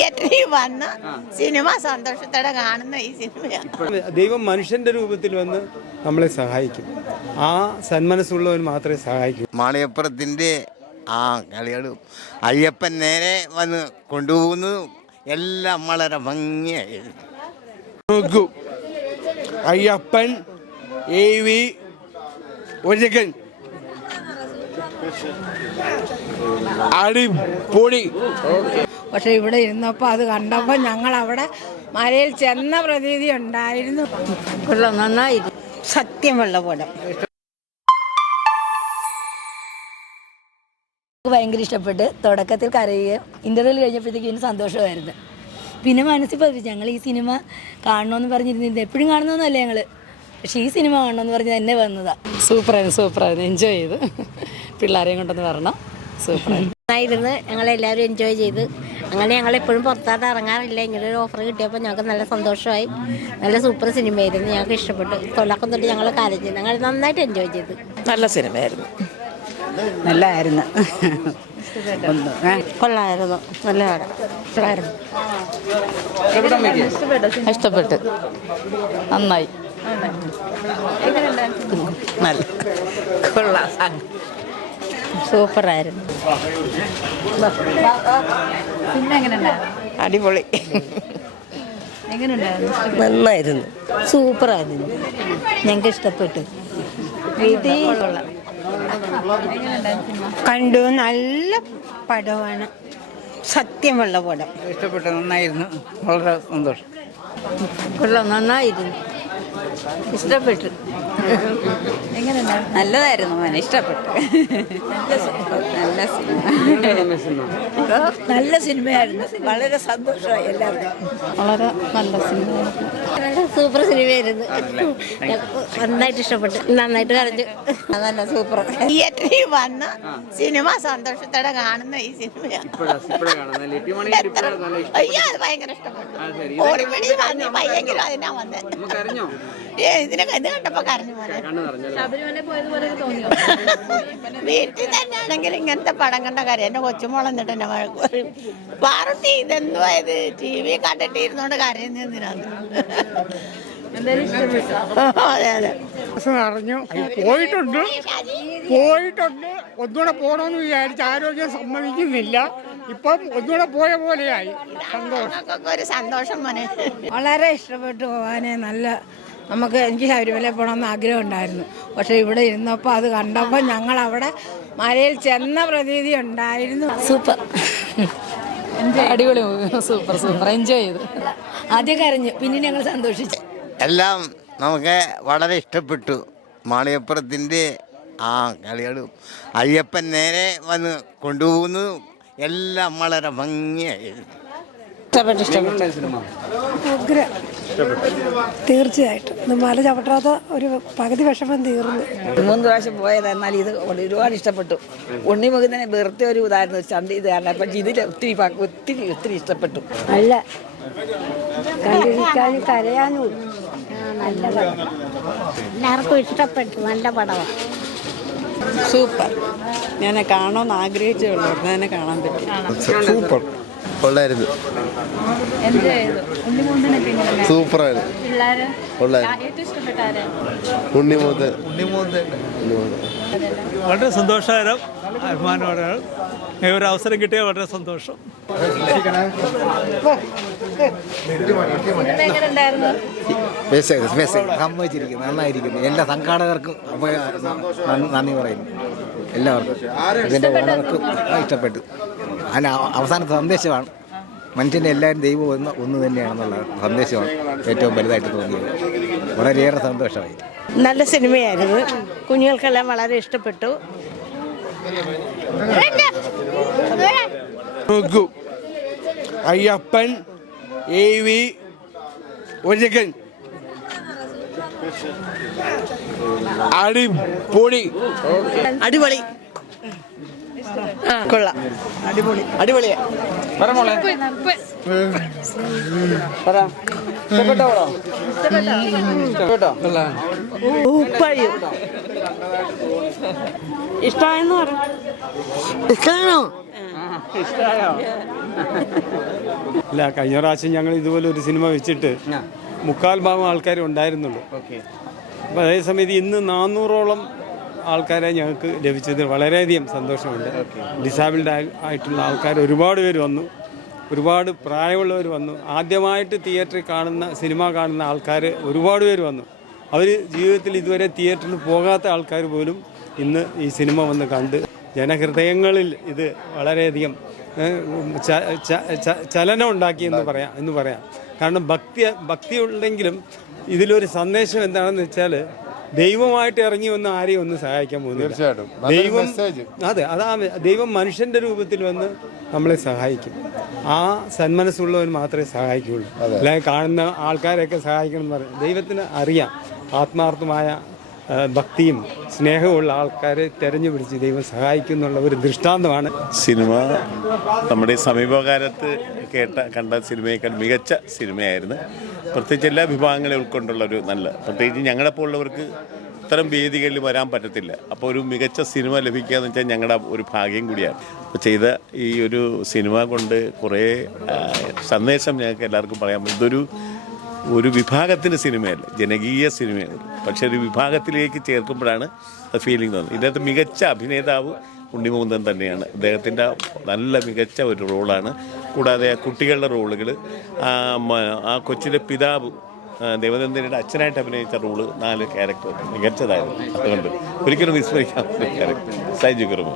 തിയേറ്ററിൽ വന്ന് സിനിമ സന്തോഷത്തോടെ കാണുന്ന ഈ സിനിമയാണ്. ദൈവം മനുഷ്യന്റെ രൂപത്തിൽ വന്ന് നമ്മളെ സഹായിക്കും. ആ സന്മനസ്സുള്ളവൻ മാത്രമേ സഹായിക്കൂ. മാളിയപ്പുറത്തിന്റെ ആ കളികളും അയ്യപ്പൻ നേരെ വന്ന് കൊണ്ടുപോകുന്നതും എല്ലാം വളരെ ഭംഗിയായിരുന്നു നോക്കൂ. അയ്യപ്പൻ എ വി ഒരുക്കൻ അടിപൊളി. പക്ഷെ ഇവിടെ ഇരുന്നപ്പോൾ അത് കണ്ടപ്പോൾ ഞങ്ങൾ അവിടെ മലയിൽ ചെന്ന പ്രതീതി ഉണ്ടായിരുന്നു. വെള്ളം നന്നായിരുന്നു. സത്യമുള്ള പോലെ. എനിക്ക് ഭയങ്കര ഇഷ്ടപ്പെട്ട് തുടക്കത്തിൽ കരയുകയും ഇന്റർവ്യൂ കഴിഞ്ഞപ്പോഴത്തേക്ക് ഇതിന് സന്തോഷമായിരുന്നു. പിന്നെ മനസ്സിൽ പതിച്ചു. ഞങ്ങൾ ഈ സിനിമ കാണണമെന്ന് പറഞ്ഞിരുന്നില്ല എപ്പോഴും കാണണമെന്നല്ല ഞങ്ങൾ പക്ഷേ ഈ സിനിമ കാണണമെന്ന് പറഞ്ഞ് തന്നെ വന്നതാ. സൂപ്പറായിരുന്നു സൂപ്പറായിരുന്നു. എൻജോയ് ചെയ്ത്. പിള്ളേരെയും കൊണ്ടൊന്ന് വരണം. സൂപ്പറായിരുന്നു. നന്നായിരുന്നു. ഞങ്ങളെല്ലാവരും എൻജോയ് ചെയ്ത്. അങ്ങനെ ഞങ്ങൾ എപ്പോഴും പുറത്താട്ട് ഇറങ്ങാറില്ല. ഇങ്ങനെ ഒരു ഓഫർ കിട്ടിയപ്പോൾ ഞങ്ങൾക്ക് നല്ല സന്തോഷമായി. നല്ല സൂപ്പർ സിനിമയായിരുന്നു ഞങ്ങൾക്ക് ഇഷ്ടപ്പെട്ടു. തൊള്ളക്കം തൊട്ട് ഞങ്ങൾ കരഞ്ഞു. ഞങ്ങൾ നന്നായിട്ട് എൻജോയ് ചെയ്തു. നല്ല സിനിമയായിരുന്നു നല്ലതായിരുന്നു കൊള്ളായിരുന്നു. നല്ല പടം ഇഷ്ടപ്പെട്ട്. നന്നായി. നല്ല. കൊള്ളാം. സൂപ്പറായിരുന്നു. അടിപൊളി. നന്നായിരുന്നു. സൂപ്പറായിരുന്നു. ഞങ്ങൾക്ക് ഇഷ്ടപ്പെട്ടു. വീട്ടിൽ? കണ്ടു. നല്ല പടമാണ്. സത്യമുള്ള പടം. ഇഷ്ടപ്പെട്ടു നന്നായിരുന്നു. വളരെ സന്തോഷം. കൊള്ളാം. നന്നായിരുന്നു. ഇഷ്ടപ്പെട്ടു. നല്ലതായിരുന്നു മോനെ ഇഷ്ടപ്പെട്ടു. നല്ല സിനിമ. നല്ല സിനിമയായിരുന്നു. വളരെ സന്തോഷമായി എല്ലാവർക്കും. വളരെ നല്ല സിനിമ. സൂപ്പർ സിനിമയായിരുന്നു. നന്നായിട്ട് ഇഷ്ടപ്പെട്ടു. നന്നായിട്ട് കരഞ്ഞു. നല്ല സൂപ്പർ. തിയേറ്ററിൽ വന്ന് സിനിമ സന്തോഷത്തോടെ കാണുന്ന ഈ സിനിമയാണ് അയ്യോ അത് ഭയങ്കര ഇഷ്ടപ്പെട്ടു. ഓടിപ്പിടി ഭയങ്കര അതിനാ വന്നത് ഇതിനെ ഇത് കണ്ടപ്പോ കരഞ്ഞു. വീട്ടിൽ തന്നെ ആണെങ്കിൽ ഇങ്ങനത്തെ പടം കണ്ട കാര്യം? എന്റെ കൊച്ചുമോളന്നിട്ട് എന്നെ വഴക്ക് പറയും. പാറുട്ടി ഇതെന്തുവാ ഇത്? ടി വി കണ്ടിട്ടിരുന്നോണ്ട് അതെ അതെ. അറിഞ്ഞു. പോയിട്ടുണ്ട്. പോയിട്ടുണ്ട്. ഒന്നുകൂടെ പോകണമെന്ന് വിചാരിച്ച് ആരോഗ്യം സമ്മതിക്കുന്നില്ല. ഇപ്പം ഒന്നുകൂടെ പോയ പോലെയായി. സന്തോഷം ഒരു സന്തോഷം മോനെ. വളരെ ഇഷ്ടപ്പെട്ടു പോകാനെ നല്ല നമുക്ക് എനിക്ക് ശബരിമല പോകണമെന്ന് ആഗ്രഹം ഉണ്ടായിരുന്നു പക്ഷെ ഇവിടെ ഇരുന്നപ്പോൾ അത് കണ്ടപ്പോൾ ഞങ്ങൾ അവിടെ മലയിൽ ചെന്ന പ്രതീതി ഉണ്ടായിരുന്നു. സൂപ്പർ. അടിപൊളി സൂപ്പർ സൂപ്പർ. എൻജോയ് ചെയ്തു. ആദ്യം കരഞ്ഞു പിന്നെ ഞങ്ങൾ സന്തോഷിച്ചു. എല്ലാം നമുക്ക് വളരെ ഇഷ്ടപ്പെട്ടു. മാളിയപ്പുറത്തിന്റെ ആ കളികളും അയ്യപ്പൻ നേരെ വന്ന് കൊണ്ടുപോകുന്നതും എല്ലാം വളരെ ഭംഗിയായിരുന്നു. തീർച്ചയായിട്ടും. ഇത് മല ചവിട്ടാത്ത ഒരു പകുതി വിഷമം തീർന്നു. മൂന്ന് പ്രാവശ്യം പോയത് എന്നാൽ ഇത് ഒരുപാട് ഇഷ്ടപ്പെട്ടു. ഉണ്ണി ഉണ്ണിമുഖത്തിനെ വെറുതെ ഒരു ഇതായിരുന്നു ചണ്ടി ഇത് കാരണം. അപ്പം ഇതിൽ ഒത്തിരി ഒത്തിരി ഒത്തിരി ഇഷ്ടപ്പെട്ടു. അല്ല. കണ്ടിരിക്കാനും കരയാനും. നല്ല പടം എല്ലാവർക്കും ഇഷ്ടപ്പെട്ടു. നല്ല പടമാണ് സൂപ്പർ. ഞാൻ കാണണമെന്ന് ആഗ്രഹിച്ചേ ഉള്ളൂ. തന്നെ കാണാൻ പറ്റി. സൂപ്പർ. കൊള്ളായിരുന്നു. സൂപ്പറായിരുന്നു ഉണ്ണിമൂത്ത് വളരെ സന്തോഷകരം. അഭിമാനോടെ ഒരു അവസരം കിട്ടിയ വളരെ സന്തോഷം. സമ്മതിച്ചിരിക്കുന്നു നന്നായിരിക്കുന്നു. എല്ലാ സംഘാടകർക്കും നന്ദി- നന്ദി പറയുന്നു. എല്ലാവർക്കും. ഇതിന്റെ ഓണർക്കും ഇഷ്ടപ്പെട്ടു. അവ- അവസാനത്തെ സന്ദേശമാണ്. മനുഷ്യന്റെ എല്ലാവരും ദൈവം ഒന്ന് ഒന്ന് തന്നെയാണെന്നുള്ള സന്ദേശമാണ് ഏറ്റവും വലുതായിട്ട് തോന്നിയത്. വളരെയേറെ സന്തോഷമായി. നല്ല സിനിമയായിരുന്നു. കുഞ്ഞുങ്ങൾക്കെല്ലാം വളരെ ഇഷ്ടപ്പെട്ടു. അയ്യപ്പൻ എ വി ഒരകൻ അടിപൊളി. അടിപൊളി. കൊള്ളാം. അടിപൊളി. അടിപൊളിയാ. ഇഷ്ടമായെന്ന് പറഞ്ഞു ഇഷ്ടമാണോ ഇല്ല കഴിഞ്ഞ പ്രാവശ്യം ഞങ്ങൾ ഇതുപോലെ ഒരു സിനിമ വെച്ചിട്ട് മുക്കാൽ ഭാഗം ആൾക്കാർ ഉണ്ടായിരുന്നുള്ളൂ. അതേസമയത്ത് ഇന്ന് നാനൂറോളം ആൾക്കാരെ ഞങ്ങൾക്ക് ലഭിച്ചതിൽ വളരെയധികം സന്തോഷമുണ്ട്. ഡിസാബിൾഡ് ആയിട്ടുള്ള ആൾക്കാർ ഒരുപാട് പേര് വന്നു. ഒരുപാട് പ്രായമുള്ളവർ വന്നു. ആദ്യമായിട്ട് തിയേറ്ററിൽ കാണുന്ന സിനിമ കാണുന്ന ആൾക്കാർ ഒരുപാട് പേര് വന്നു. അവർ ജീവിതത്തിൽ ഇതുവരെ തിയേറ്ററിൽ പോകാത്ത ആൾക്കാർ പോലും ഇന്ന് ഈ സിനിമ വന്ന് കണ്ട് ജനഹൃദയങ്ങളിൽ ഇത് വളരെയധികം ചലനം ഉണ്ടാക്കി എന്ന് പറയാം എന്ന് പറയാം. കാരണം ഭക്തി ഭക്തി ഉണ്ടെങ്കിലും ഇതിലൊരു സന്ദേശം എന്താണെന്ന് വെച്ചാൽ ദൈവമായിട്ട് ഇറങ്ങി വന്ന് ആരെയും ഒന്ന് സഹായിക്കാൻ പോകുന്നില്ല. തീർച്ചയായിട്ടും. ദൈവം അതെ അതാ ദൈവം മനുഷ്യന്റെ രൂപത്തിൽ വന്ന് നമ്മളെ സഹായിക്കും. ആ സന്മനസ്സുള്ളവൻ മാത്രമേ സഹായിക്കുകയുള്ളൂ. അല്ലെങ്കിൽ കാണുന്ന ആൾക്കാരെയൊക്കെ സഹായിക്കണം എന്ന് പറയും. ദൈവത്തിന് അറിയാം. ആത്മാർത്ഥമായ ഭക്തിയും സ്നേഹമുള്ള ആൾക്കാരെ തെരഞ്ഞു പിടിച്ച് ദൈവം സഹായിക്കും എന്നുള്ള ഒരു ദൃഷ്ടാന്തമാണ്. സിനിമ നമ്മുടെ സമീപകാലത്ത് കേട്ട കണ്ട സിനിമയേക്കാൾ മികച്ച സിനിമയായിരുന്നു. പ്രത്യേകിച്ച് എല്ലാ വിഭാഗങ്ങളെ ഉൾക്കൊണ്ടുള്ള ഒരു നല്ല പ്രത്യേകിച്ച് ഞങ്ങളെപ്പോലുള്ളവർക്ക് ഇത്തരം വേദികളിൽ വരാൻ പറ്റത്തില്ല. അപ്പോൾ ഒരു മികച്ച സിനിമ ലഭിക്കുക എന്ന് വെച്ചാൽ ഞങ്ങളുടെ ഒരു ഭാഗ്യം കൂടിയാണ്. അപ്പോൾ ചെയ്ത ഈ ഒരു സിനിമ കൊണ്ട് കുറേ സന്ദേശം ഞങ്ങൾക്ക് എല്ലാവർക്കും പറ്റും ഇതൊരു ഒരു വിഭാഗത്തിന്റെ സിനിമയല്ല ജനകീയ സിനിമയാണ് പക്ഷേ ഒരു വിഭാഗത്തിലേക്ക് ചേർക്കുമ്പോഴാണ് ഫീലിംഗ് തോന്നുന്നത്. ഇതിനകത്ത് മികച്ച അഭിനേതാവ് ഉണ്ണിമുകുന്ദൻ തന്നെയാണ്. അദ്ദേഹത്തിന്റെ നല്ല മികച്ച ഒരു റോളാണ്. കൂടാതെ ആ കുട്ടികളുടെ റോളുകൾ ആ കൊച്ചിന്റെ പിതാവ് ദേവനന്ദനയുടെ അച്ഛനായിട്ട് അഭിനയിച്ച റോൾ നാല് ക്യാരക്ടർ മികച്ചതായിരുന്നു. അതുകൊണ്ട് ഒരിക്കലും വിസ്മരിക്കാൻ ക്യാരക്ടർ. സൈജു കുറുമ